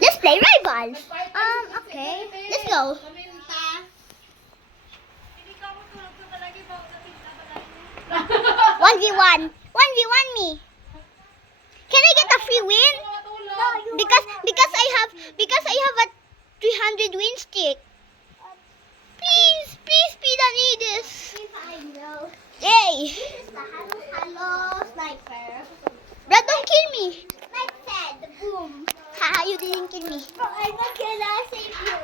Let's play rivals. Okay. Let's go. 1v1. 1v1 me. Can I get a free win? Because I have a 300 win streak. Please, Speed, I need this. Yay! Hello, sniper. Brad, don't kill me. Like said, boom. Haha, you didn't kill me. Bro, I'm not gonna save you.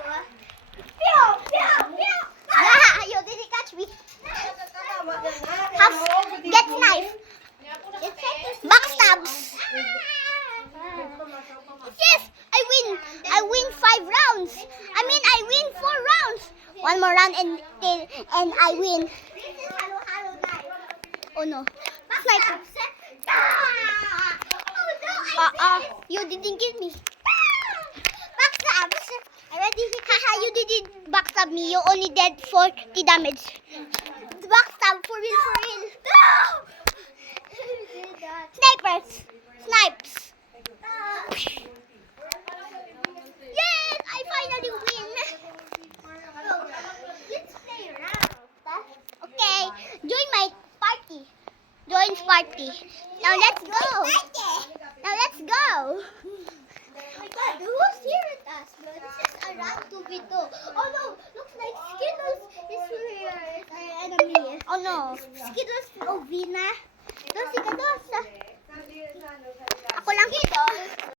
Pew, pew, pew. Haha, you didn't catch me. Get knife. Backstabs. Yes, I win. I win 5 rounds. I mean, I win 4 rounds. One more round and I win. This is hello, hello, knife. Oh no. Sniper. Oh no, You didn't kill me. backstabs. Already hit. Haha, you didn't backstab me. You only did 40 damage. Backstab for real, for real. Snipers. Snipes. Yes, I finally win. Let's play around. Okay, join my party. Join party. Now let's go. Now let's go. Oh my god, who's here with us, bro? This is a round 2v2. Oh no, looks like Skittles is here. It's our enemy. Oh no. Skittles Ovina. Don't see that